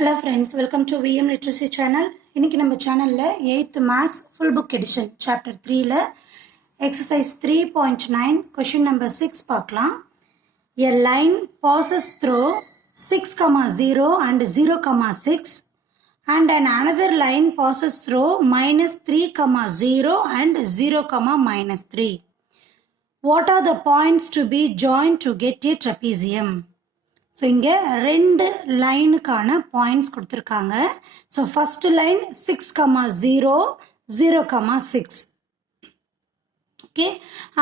Hello friends, welcome to VM Literacy channel. இன்னைக்கு நம்ம சேனல்ல 8th Maths full book edition chapter 3ல exercise 3.9 question number 6 பார்க்கலாம். A line passes through 6, 0 and 0, 6 and another line passes through -3, 0 and 0, -3. What are the points to be joined to get a trapezium? So இங்கே ரெண்டு லைனுக்கான points கொடுத்துருக்காங்க. So first line 6, 0, 6. Okay,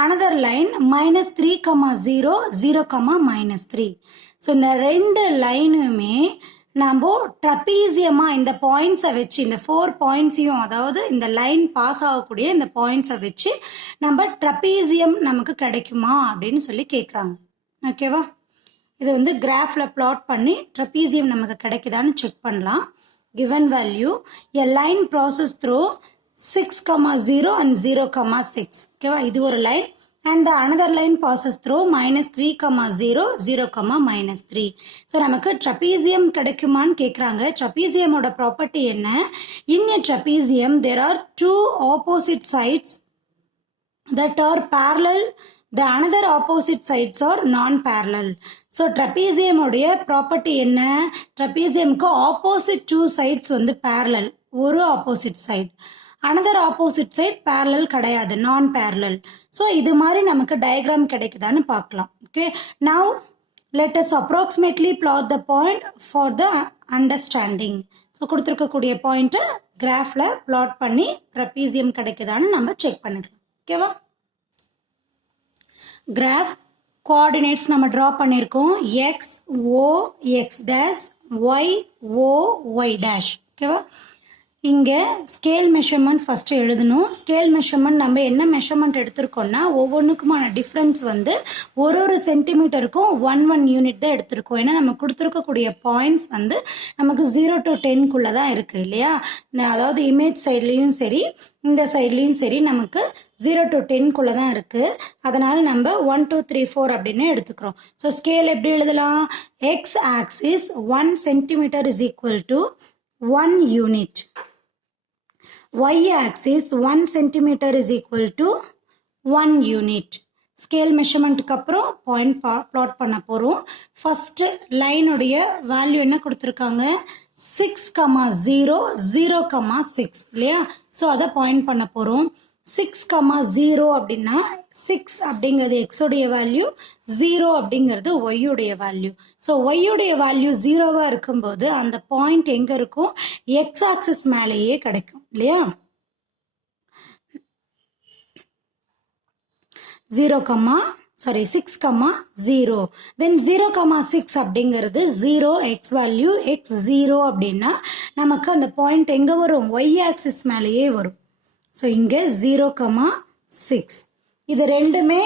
another line -3, 0, 0, -3. So இந்த ரெண்டு லைனுமே நம்ம ட்ரபீசியமாக இந்த பாயிண்ட்ஸை வச்சு இந்த 4 பாயிண்ட்ஸையும், அதாவது இந்த லைன் பாஸ் ஆகக்கூடிய இந்த பாயிண்ட்ஸை வச்சு நம்ம ட்ரபீசியம் நமக்கு கிடைக்குமா அப்படின்னு சொல்லி கேட்குறாங்க. ஓகேவா, இது வந்து கிராஃப்ல பிளாட் பண்ணி ட்ரபீசியம் நமக்கு கிடைக்குதான்னு செக் பண்ணலாம். Given value a line passes through 6, 0 and 0, 6. ஓகேவா, இது ஒரு line. And another line passes through -3, 0, 0, -3. So நமக்கு ட்ரபீசியம் கிடைக்குமான்னு கேட்குறாங்க. ட்ரபீசியமோட ப்ராப்பர்ட்டி என்ன? In a trapezium there are 2 opposite sides that are parallel. The another opposite sides are non-parallel. So trapezium உடைய property என்ன? ட்ரபீசியம்க்கு ஆப்போசிட் 2 sides வந்து parallel, ஒரு opposite side. another opposite side parallel கிடையாது, non-parallel. ஸோ இது மாதிரி நமக்கு டயக்ராம் கிடைக்குதான்னு பார்க்கலாம். Okay, now let us approximately plot the point for the understanding. So கொடுத்துருக்கக்கூடிய பாயிண்ட்டை கிராஃபில் பிளாட் பண்ணி ட்ரபீசியம் கிடைக்குதான்னு நம்ம செக் பண்ணிக்கலாம். ஓகேவா, கிராஃப் கோஆர்டினேட்ஸ் நம்ம ட்ரா பண்ணியிருக்கோம். எக்ஸ் ஓ எக்ஸ் டேஷ், ஒய் ஓ ஒய் டேஷ். ஓகேவா, இங்கே ஸ்கேல் மெஷர்மெண்ட் ஃபஸ்ட்டு எழுதணும். ஸ்கேல் மெஷர்மெண்ட் நம்ம என்ன மெஷர்மெண்ட் எடுத்திருக்கோம்னா ஒவ்வொன்றுக்குமான டிஃப்ரென்ஸ் வந்து ஒரு சென்டிமீட்டருக்கும் 1 யூனிட் தான் எடுத்திருக்கோம். ஏன்னா நம்ம கொடுத்துருக்கக்கூடிய பாயிண்ட்ஸ் வந்து நமக்கு 0 to 10 தான் இருக்குது இல்லையா. அதாவது இமேஜ் சைட்லேயும் சரி இந்த சைட்லேயும் சரி நமக்கு 0 to 10 தான் இருக்குது. அதனால் நம்ம 1, 2, 3, 4 அப்படின்னு எடுத்துக்கிறோம். ஸோ ஸ்கேல் எப்படி எழுதலாம்? X axis 1 centimetre is equal to 1 unit. y-axis 1 centimeter is equal to 1 unit. Scale மெஷர்மெண்ட்டுக்கு அப்புறம் பாயிண்ட் பிளாட் பண்ண போகிறோம். ஃபஸ்ட்டு லைனுடைய வேல்யூ என்ன கொடுத்துருக்காங்க? 6, 0, 0, 6 இல்லையா. ஸோ அதை பாயிண்ட் பண்ண போகிறோம். 6, 0 அப்படின்னா 6 அப்படிங்கிறது எக்ஸோடைய வேல்யூ, 0 அப்படிங்கிறது ஒய்யுடைய வேல்யூ. ஸோ ஒய்யுடைய வேல்யூ 0வா இருக்கும்போது அந்த பாயிண்ட் எங்கே இருக்கும்? எக்ஸ் ஆக்சிஸ் மேலேயே கிடைக்கும் இல்லையா. 6, 0. தென் 0, 6 அப்படிங்கிறது 0 எக்ஸ் வேல்யூ, எக்ஸ் 0 அப்படின்னா நமக்கு அந்த பாயிண்ட் எங்கே வரும்? ஒய் ஆக்சிஸ் மேலேயே வரும். ஸோ இங்கே 0, 6 இது ரெண்டுமே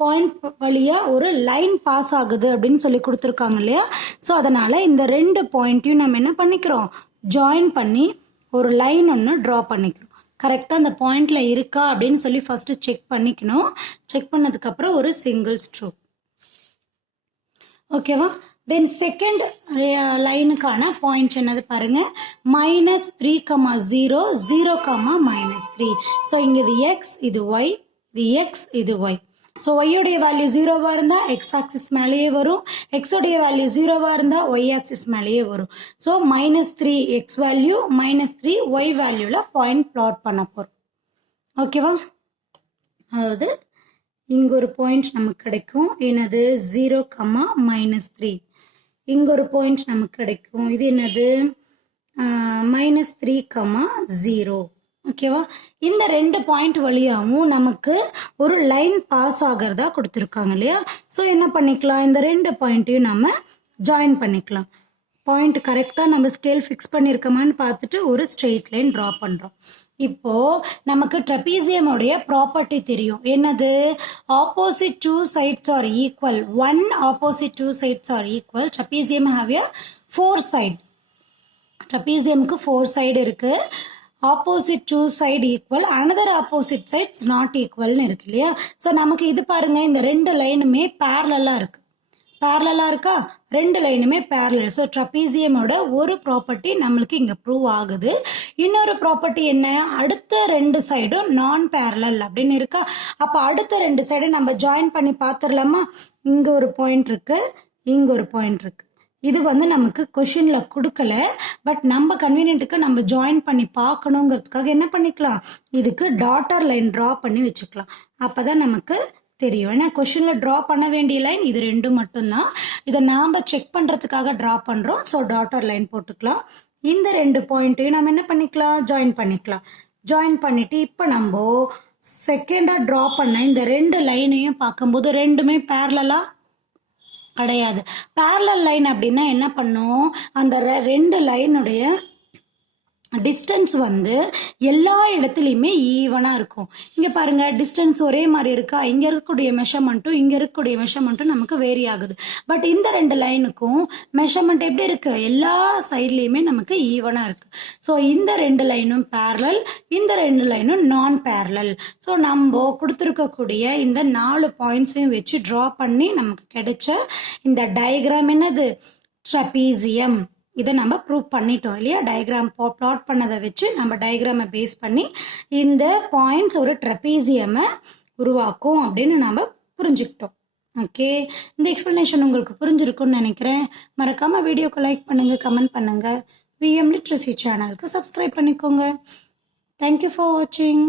பாயிண்ட் வழியாக ஒரு லைன் பாஸ் ஆகுது அப்படின்னு சொல்லி கொடுத்துருக்காங்க இல்லையா. ஸோ அதனால் இந்த ரெண்டு பாயிண்ட்டையும் நம்ம என்ன பண்ணிக்கிறோம்? ஜாயின் பண்ணி ஒரு லைன் ஒன்று ட்ரா பண்ணிக்கிறோம். கரெக்டாக அந்த பாயிண்டில் இருக்கா அப்படின்னு சொல்லி ஃபஸ்ட்டு செக் பண்ணிக்கணும். செக் பண்ணதுக்கப்புறம் ஒரு சிங்கிள் ஸ்ட்ரோக். ஓகேவா, தென் செகண்ட் லைனுக்கான பாயிண்ட் என்னது பாருங்க? -3, 0, 0, -3. ஸோ இங்கே இது எக்ஸ், இது ஒய், இது எக்ஸ், இது ஒய். ஸோ ஒய்யுடைய வேல்யூ 0வா இருந்தால் எக்ஸ் ஆக்சிஸ் மேலேயே வரும், எக்ஸோடைய வேல்யூ 0வா இருந்தால் ஒய் ஆக்சிஸ் மேலேயே வரும். ஸோ -3 எக்ஸ் வேல்யூ, -3 ஒய் வேல்யூவில் பாயிண்ட் பிளாட் பண்ண போகிறோம். ஓகேவா, அதாவது இங்கே ஒரு பாயிண்ட் நமக்கு கிடைக்கும். என்னது? 0, -3. இங்கே ஒரு பாயிண்ட் நமக்கு கிடைக்கும். இது என்னது? -3, 0. ஓகேவா, இந்த ரெண்டு பாயிண்ட் வழியாகவும் நமக்கு ஒரு லைன் பாஸ் ஆகிறதா கொடுத்துருக்காங்க இல்லையா. ஸோ என்ன பண்ணிக்கலாம்? இந்த ரெண்டு பாயிண்ட்டையும் நம்ம ஜாயின் பண்ணிக்கலாம். பாயிண்ட் கரெக்டாக நம்ம ஸ்கேல் ஃபிக்ஸ் பண்ணியிருக்கோமான்னு பார்த்துட்டு ஒரு ஸ்ட்ரெயிட் லைன் ட்ரா பண்ணுறோம். இப்போது நமக்கு ட்ரபீசியமுடைய ப்ராப்பர்ட்டி தெரியும். என்னது? Opposite 2 sides are equal. 1 opposite 2 sides are equal. Trapezium have a 4 side. ட்ரபீசியமுக்கு 4 side இருக்குது. Opposite 2 side equal, another opposite sides not ஈக்குவல்னு இருக்கு இல்லையா. ஸோ நமக்கு இது பாருங்க, இந்த ரெண்டு லைனுமே பேரலாக இருக்கு. பேரலாக இருக்கா, ரெண்டு லைனுமே பேரலல். ஸோ ட்ரபீசியமோட ஒரு ப்ராப்பர்ட்டி நம்மளுக்கு இங்கே ப்ரூவ் ஆகுது. இன்னொரு ப்ராப்பர்ட்டி என்ன, அடுத்த ரெண்டு சைடும் நான் பேரலல் அப்படின்னு இருக்கா. அப்போ அடுத்த ரெண்டு சைடும் நம்ம ஜாயின் பண்ணி பார்த்துடலாமா. இங்கே ஒரு பாயிண்ட் இருக்குது, இங்கே ஒரு பாயிண்ட் இருக்குது. இது வந்து நமக்கு கொஷினில் கொடுக்கல, பட் நம்ம கன்வீனியன்ட்டுக்கு நம்ம ஜாயின் பண்ணி பார்க்கணுங்கிறதுக்காக என்ன பண்ணிக்கலாம், இதுக்கு டாட்டர் லைன் ட்ரா பண்ணி வச்சுக்கலாம். அப்போ தான் நமக்கு தெரியும். ஏன்னா கொஷினில் ட்ரா பண்ண வேண்டிய லைன் இது ரெண்டு மட்டும்தான். இதை நாம் செக் பண்ணுறதுக்காக ட்ரா பண்ணுறோம். ஸோ டாட்டர் லைன் போட்டுக்கலாம். இந்த ரெண்டு பாயிண்ட்டையும் நம்ம என்ன பண்ணிக்கலாம், ஜாயின் பண்ணிக்கலாம். ஜாயின் பண்ணிவிட்டு இப்போ நம்ம செகண்டாக ட்ரா பண்ண இந்த ரெண்டு லைனையும் பார்க்கும்போது ரெண்டுமே பேரலாக கிடையாது. பேரலல் லைன் அப்படின்னா என்ன பண்ணும், அந்த ரெண்டு லைனுடைய டிஸ்டன்ஸ் வந்து எல்லா இடத்துலையுமே ஈவனாக இருக்கும். இங்கே பாருங்கள், டிஸ்டன்ஸ் ஒரே மாதிரி இருக்கா, இங்கே இருக்கக்கூடிய மெஷர்மெண்ட்டும் இங்கே இருக்கக்கூடிய மெஷர்மெண்ட்டும் நமக்கு வேரி ஆகுது. பட் இந்த ரெண்டு லைனுக்கும் மெஷர்மெண்ட் எப்படி இருக்குது, எல்லா சைட்லேயுமே நமக்கு ஈவனாக இருக்குது. ஸோ இந்த ரெண்டு லைனும் பேரலல், இந்த ரெண்டு லைனும் நான் பேரலல். ஸோ நம்ம கொடுத்துருக்கக்கூடிய இந்த 4 பாயிண்ட்ஸையும் வச்சு ட்ரா பண்ணி நமக்கு கிடைச்ச இந்த டயக்ராம் என்னது, ட்ரபீசியம். இதை நம்ம ப்ரூவ் பண்ணிட்டோம் இல்லையா. டயக்ராம் ப்ளாட் பண்ணதை வச்சு நம்ம டயக்ராமை பேஸ் பண்ணி இந்த பாயிண்ட்ஸ் ஒரு ட்ரபீசியமை உருவாக்கும் அப்படின்னு நம்ம புரிஞ்சுக்கிட்டோம். ஓகே, இந்த எக்ஸ்ப்ளனேஷன் உங்களுக்கு புரிஞ்சிருக்குன்னு நினைக்கிறேன். மறக்காமல் வீடியோக்கு லைக் பண்ணுங்கள், கமெண்ட் பண்ணுங்கள். விஎம் லிட்ரஸி சேனலுக்கு சப்ஸ்கிரைப் பண்ணிக்கோங்க. தேங்க்யூ ஃபார் வாட்சிங்.